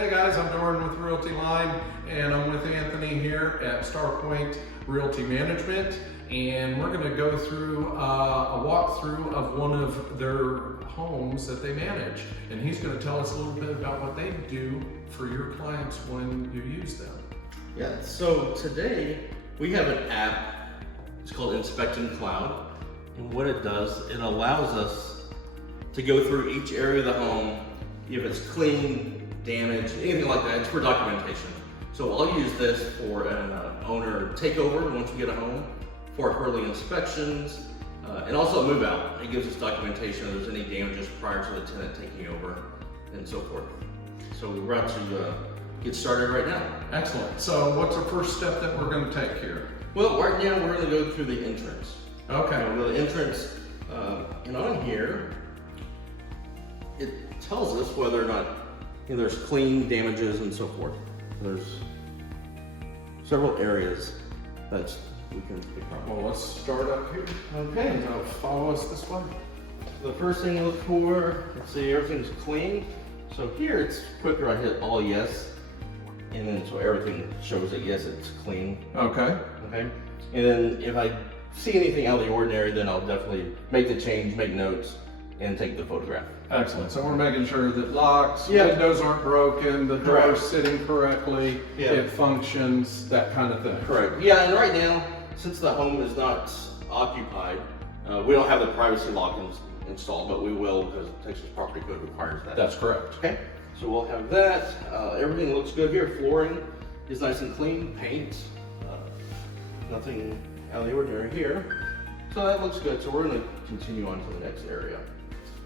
Hey guys, I'm Doran with RealtyLine, and I'm with Anthony here at StarPointe Realty Management, and we're going to go through a walkthrough of one of their homes that they manage, and he's going to tell us a little bit about what they do for your clients when you use them. Yeah, so today we have an app. It's called Inspection Cloud, and what it does, it allows us to go through each area of the home, if it's clean, damage, anything like that. It's for documentation. So I'll use this for an owner takeover once we get a home, for early inspections, and also a move out. It gives us documentation if there's any damages prior to the tenant taking over, and so forth. So we're about to get started right now. Excellent. So what's the first step that we're going to take here? Well, right now we're going to go through the entrance. Okay. The entrance, and on here, it tells us whether or not there's clean, damages, and so forth. There's several areas that we can pick from. Well, let's start up here. Okay. Now follow us this way. The first thing you look for, let's see, everything's clean. So here it's quicker, I hit all yes, and then so everything shows that yes, it's clean. Okay. Okay. And then if I see anything out of the ordinary, then I'll definitely make the change, make notes, and take the photograph. Excellent. So we're making sure that locks, Yeah. windows aren't broken, the Correct. door's sitting correctly, Yeah. it functions, that kind of thing. Correct. Yeah, and right now, since the home is not occupied, we don't have the privacy lock installed, but we will because Texas Property Code requires that. That's correct. Okay. So we'll have that. Everything looks good here. Flooring is nice and clean. Paint, nothing out of the ordinary here. So that looks good. So we're going to continue on to the next area.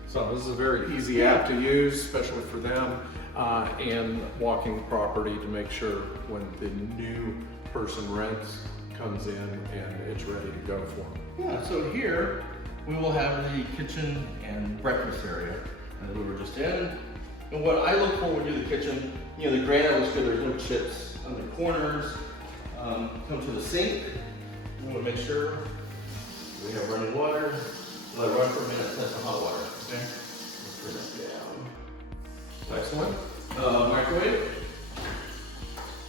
So this is a very easy app to use, especially for them, and walking the property to make sure when the new person rents comes in and it's ready to go for them. Yeah, so here we will have the kitchen and breakfast area that we were just in. And what I look for when we do the kitchen, the granite looks good, there's no chips on the corners. Come to the sink, we want to make sure we have running water. Let it run for a minute, test the hot water. Okay? Let's turn that down. Excellent. Microwave,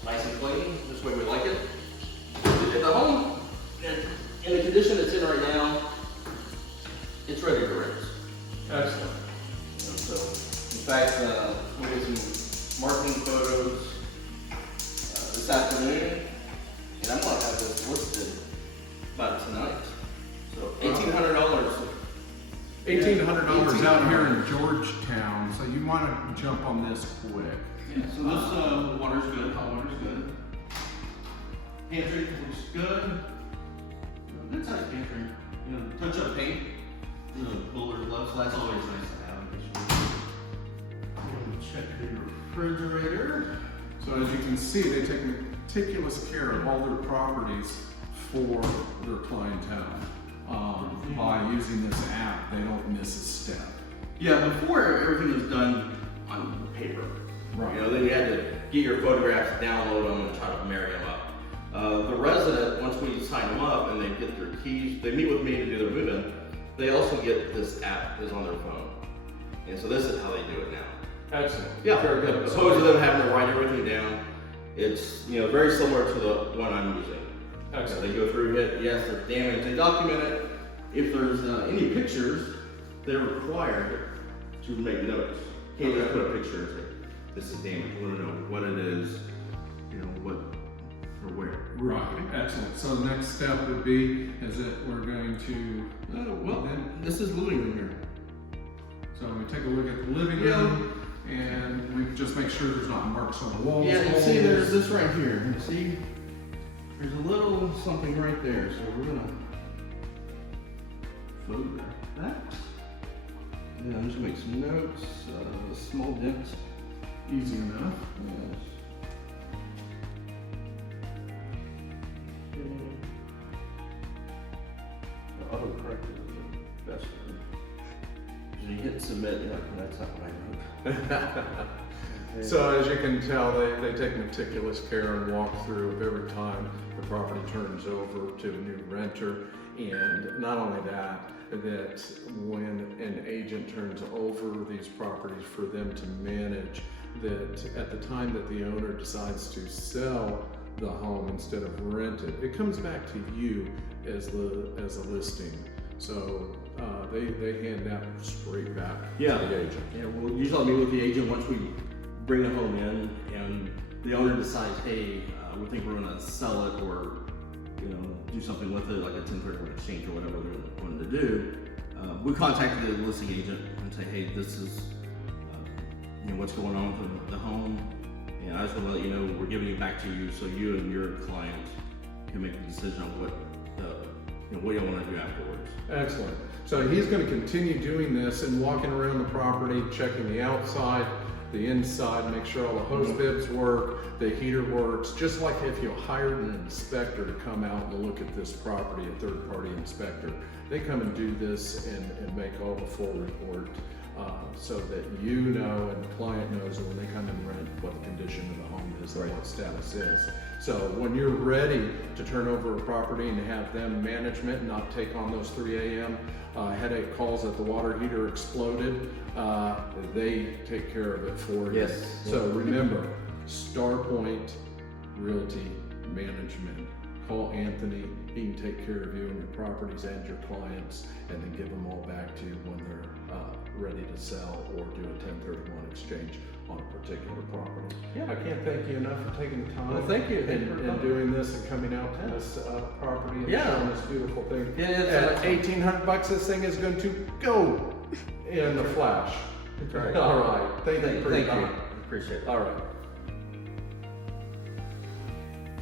nice and clean, this way we like it. At the home, in the condition it's in right now, it's ready to rinse. Excellent. So, in fact, we did some marketing photos this afternoon, and I'm gonna have this listed by tonight. So $1,800. $1,800 out here in Georgetown, so you want to jump on this quick. Yeah, so this water's good, hot water's good. Pantry looks good. Good size pantry. Touch up paint. Builder's love, so that's always nice to have. Check the refrigerator. So as you can see, they take meticulous care of all their properties for their clientele. By using this app, they don't miss a step. Yeah, before everything was done on paper. Right. Then you had to get your photographs, download them, and try to marry them up. The resident, once we sign them up and they get their keys, they meet with me to do their move-in, they also get this app that's on their phone. And so this is how they do it now. Excellent. Yeah, Very good. opposed to them having to write everything down, it's very similar to the one I'm using. Excellent. They go through it, yes, there's damage, they document it. If there's any pictures, they're required to make notes. Can't just put a picture and say, this is damage, we want to know what it is, what or where. Right, excellent. So the next step would be, is that we're going to, This is living room here. so we take a look at the living room, and we just make sure there's not marks on the walls. Yeah, you see there's this right here. You see, there's a little something right there, so we're gonna photograph that. And I'm just gonna make some notes, a small dent. Easy enough. Yes. The autocorrect is the best one. You hit submit, that's not my note. So as you can tell, they take meticulous care and walk through of every time the property turns over to a new renter. And not only that when an agent turns over these properties for them to manage, that at the time that the owner decides to sell the home instead of rent it, it comes back to you as a listing. So they hand that straight back to the agent. Yeah, we'll usually meet with the agent once we bring the home in and the owner decides, hey, we think we're gonna sell it or do something with it, like a 1031 exchange or whatever they're going to do. We contacted the listing agent and say, hey, this is what's going on with the home, and I just want to let you know we're giving it back to you so you and your client can make a decision on what you want to do afterwards. Excellent. So he's going to continue doing this and walking around the property, checking the outside, the inside, make sure all the hose bibs work, the heater works, just like if you hired an inspector to come out and look at this property, a third-party inspector. They come and do this and make all the full report so that and the client knows when they come and rent what the condition of the home is and what status is. So when you're ready to turn over a property and have them management and not take on those 3 a.m. Headache calls that the water heater exploded, they take care of it for you. Yes. So remember, StarPointe Realty Management. Call Anthony. He can take care of you and your properties and your clients, and then give them all back to you when they're ready to sell or do a 1031 exchange on a particular property. Yeah. I can't thank you enough for taking the time. Well, thank you. And doing this and coming out to this property and showing this beautiful thing. Yeah, At $1,800, this thing is going to go in a flash. Right. All right. Thank you for your Thank you. time. Appreciate it. All right.